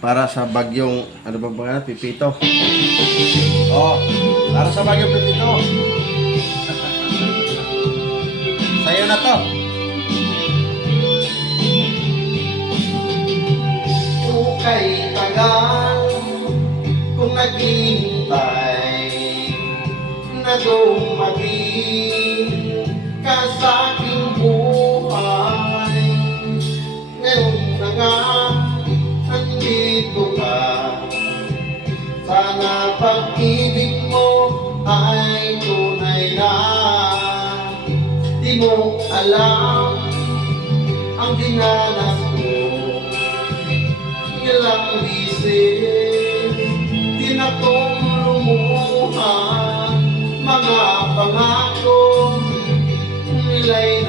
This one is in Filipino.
Para sa bagyong, ano ba ba, Pipito? Oh, para sa bagyong Pipito. Sa'yo na to. Kay tagal kung naghihintay na dumating ka sa aking buhay. Ngayon na nga nandito ka, sana pag-ibig mo ay tunay na. Di mo alam ang dinanas ko, ilang bisis di na kong lumuha, mga pangako nila'y